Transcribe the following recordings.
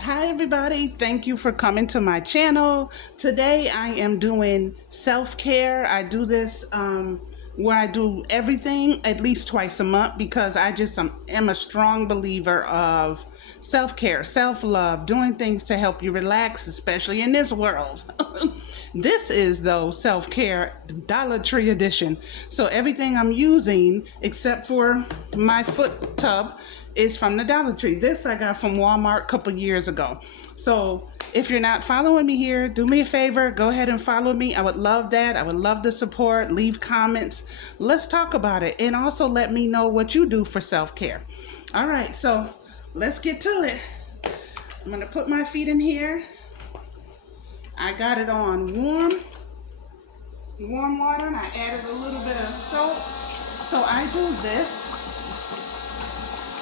Hi everybody, thank you for coming to my channel. Today I am doing self-care. I do this where I do everything at least twice a month because I just am a strong believer of self-care, self-love, doing things to help you relax, especially in this world. This is though self-care Dollar Tree edition. So everything I'm using except for my foot tub is from the Dollar Tree. This I got from Walmart a couple years ago. So if you're not following me here, do me a favor, go ahead and follow me. I would love that. I would love the support. Leave comments. Let's talk about it. And also let me know what you do for self-care. All right, so let's get to it. I'm gonna put my feet in here. I got it on warm water and I added a little bit of soap. So I do this.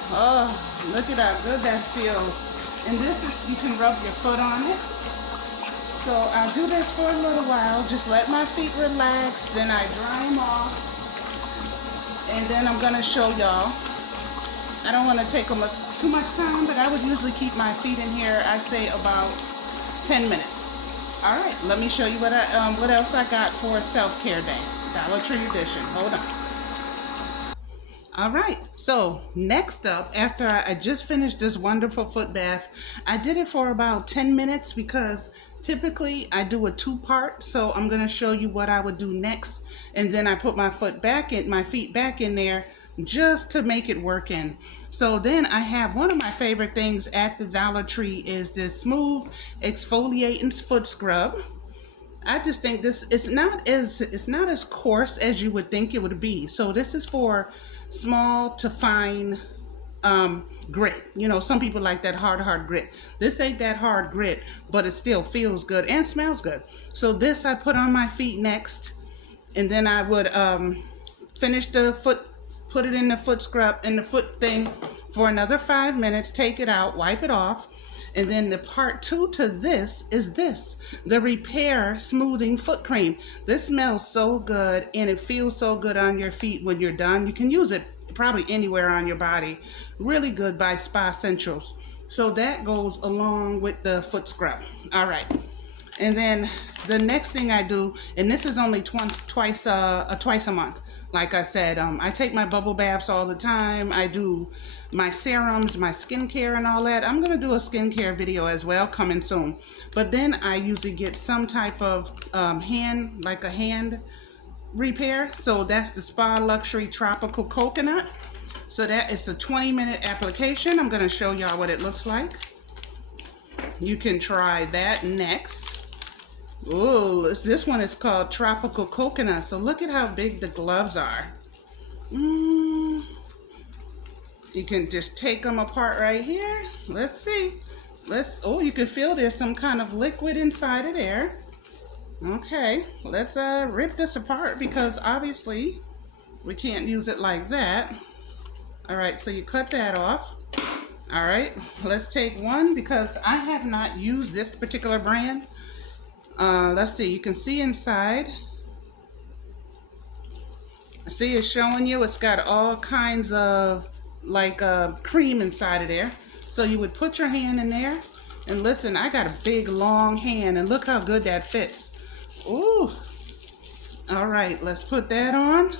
Oh, look at how good that feels. And this is, you can rub your foot on it. So I'll do this for a little while, just let my feet relax, then I dry them off. And then I'm gonna show y'all. I don't wanna take too much time, but I would usually keep my feet in here, I say about 10 minutes. All right, let me show you what else I got for self-care day. Dollar Tree edition, hold on. All right, so next up, after I just finished this wonderful foot bath, I did it for about 10 minutes because typically I do a two-part, so I'm gonna show you what I would do next, and then I put my feet back in there just to make it work in. So then I have one of my favorite things at the Dollar Tree is this smooth exfoliating foot scrub. I just think it's not as coarse as you would think it would be. So this is for small to fine grit. You know, some people like that hard grit. This ain't that hard grit, but it still feels good and smells good. So this I put on my feet next, and then I would finish the foot, put it in the foot scrub, in the foot thing for another 5 minutes, take it out, wipe it off. And then the part two to this is the Repair Smoothing Foot Cream. This smells so good and it feels so good on your feet when you're done. You can use it probably anywhere on your body. Really good by Spa Centrals. So that goes along with the foot scrub. All right. And then the next thing I do, and this is only twice a month. Like I said, I take my bubble baths all the time. I do my serums, my skincare and all that. I'm going to do a skincare video as well coming soon. But then I usually get some type of hand repair. So that's the Spa Luxury Tropical Coconut. So that is a 20-minute application. I'm going to show y'all what it looks like. You can try that next. Oh, this one is called Tropical Coconut. So look at how big the gloves are. You can just take them apart right here. Let's see. Oh, you can feel there's some kind of liquid inside of there. Okay, let's rip this apart because obviously we can't use it like that. All right, so you cut that off. All right, let's take one because I have not used this particular brand. Let's see, you can see inside. See, it's showing you it's got all kinds of like cream inside of there. So you would put your hand in there, and listen, I got a big long hand and look how good that fits. Ooh. All right, let's put that on.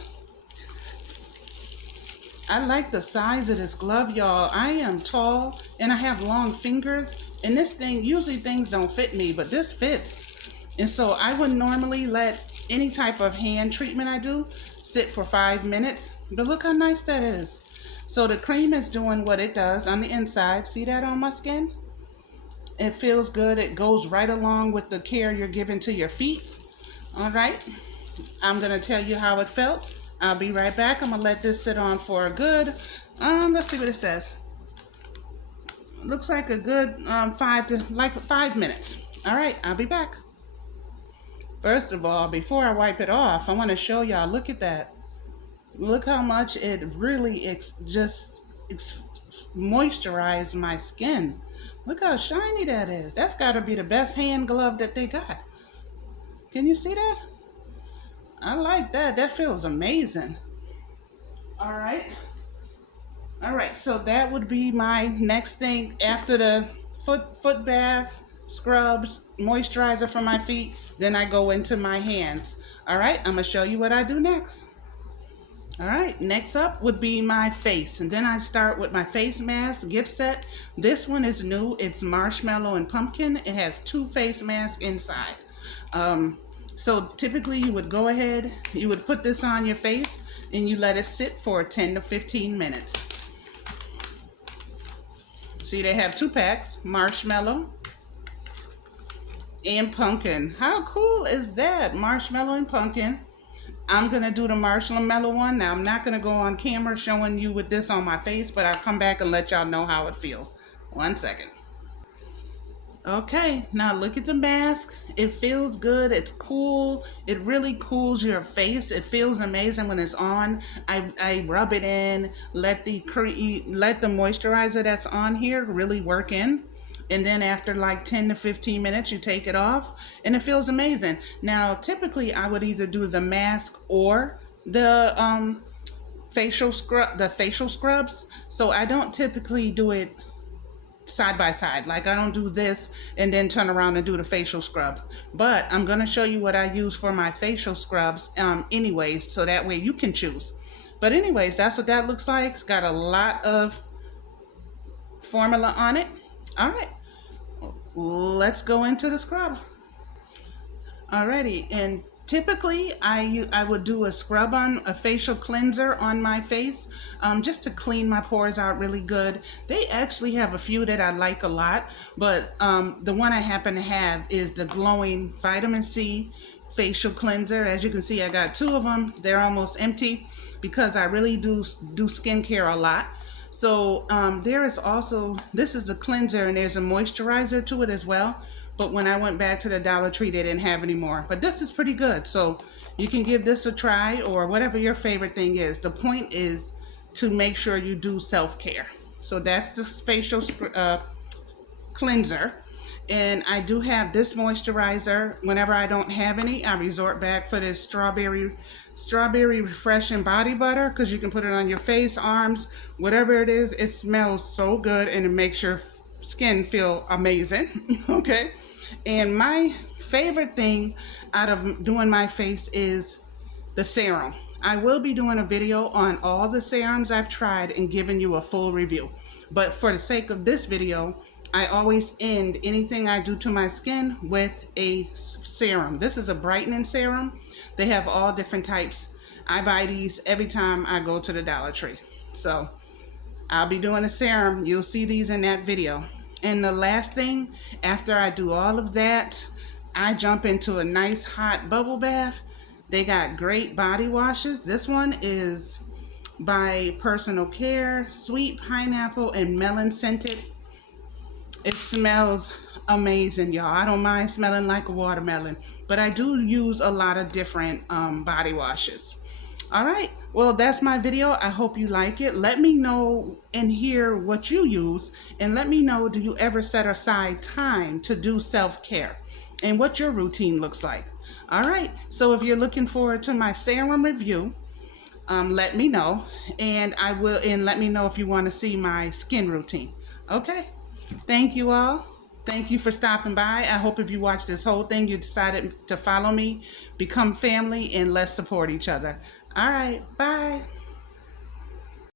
I like the size of this glove, y'all. I am tall and I have long fingers, and this thing, usually things don't fit me, but this fits. And so I would normally let any type of hand treatment I do sit for 5 minutes, but look how nice that is. So the cream is doing what it does on the inside. See that on my skin? It feels good. It goes right along with the care you're giving to your feet. All right, I'm gonna tell you how it felt. I'll be right back. I'm gonna let this sit on for a good, let's see what it says. Looks like a good 5 minutes. All right, I'll be back. First of all, before I wipe it off, I want to show y'all, look at that. Look how much it really just moisturized my skin. Look how shiny that is. That's got to be the best hand glove that they got. Can you see that? I like that. That feels amazing. All right. All right, so that would be my next thing after the foot bath, scrubs, moisturizer for my feet. Then I go into my hands. All right, I'm gonna show you what I do next. All right, next up would be my face. And then I start with my face mask gift set. This one is new. It's marshmallow and pumpkin. It has 2 face masks inside. So typically you would go ahead, you would put this on your face and you let it sit for 10 to 15 minutes. See, they have 2 packs, marshmallow and pumpkin. How cool is that? Marshmallow and pumpkin. I'm gonna do the marshmallow one. Now I'm not gonna go on camera showing you with this on my face, but I'll come back and let y'all know how it feels. 1 second. Okay, now look at the mask. It feels good. It's cool. It really cools your face. It feels amazing when it's on. I rub it in, let the moisturizer that's on here really work in. And then after like 10 to 15 minutes, you take it off and it feels amazing. Now, typically I would either do the mask or the facial scrubs. So I don't typically do it side by side. Like I don't do this and then turn around and do the facial scrub. But I'm going to show you what I use for my facial scrubs anyways, so that way you can choose. But anyways, that's what that looks like. It's got a lot of formula on it. All right, let's go into the scrub. Alrighty, and typically I would do a scrub on a facial cleanser on my face just to clean my pores out really good. They actually have a few that I like a lot, but the one I happen to have is the glowing vitamin C facial cleanser. As you can see, I got 2 of them. They're almost empty because I really do skincare a lot. So there is also, this is the cleanser and there's a moisturizer to it as well. But when I went back to the Dollar Tree, they didn't have any more. But this is pretty good. So you can give this a try or whatever your favorite thing is. The point is to make sure you do self-care. So that's the facial cleanser. And I do have this moisturizer. Whenever I don't have any, I resort back for this strawberry refreshing body butter, because you can put it on your face, arms, whatever it is. It smells so good and it makes your skin feel amazing. Okay. And my favorite thing out of doing my face is the serum. I will be doing a video on all the serums I've tried and giving you a full review. But for the sake of this video, I always end anything I do to my skin with a serum. This is a brightening serum. They have all different types. I buy these every time I go to the Dollar Tree. So I'll be doing a serum. You'll see these in that video. And the last thing, after I do all of that, I jump into a nice hot bubble bath. They got great body washes. This one is by Personal Care, sweet pineapple and melon scented. It smells amazing, y'all. I don't mind smelling like a watermelon, but I do use a lot of different body washes. All right, well, that's my video. I hope you like it. Let me know and hear what you use, and let me know, do you ever set aside time to do self-care and what your routine looks like. All right, so if you're looking forward to my serum review, let me know, and let me know if you want to see my skin routine. Okay, thank you all. Thank you for stopping by. I hope if you watched this whole thing, you decided to follow me, become family, and let's support each other. All right, bye.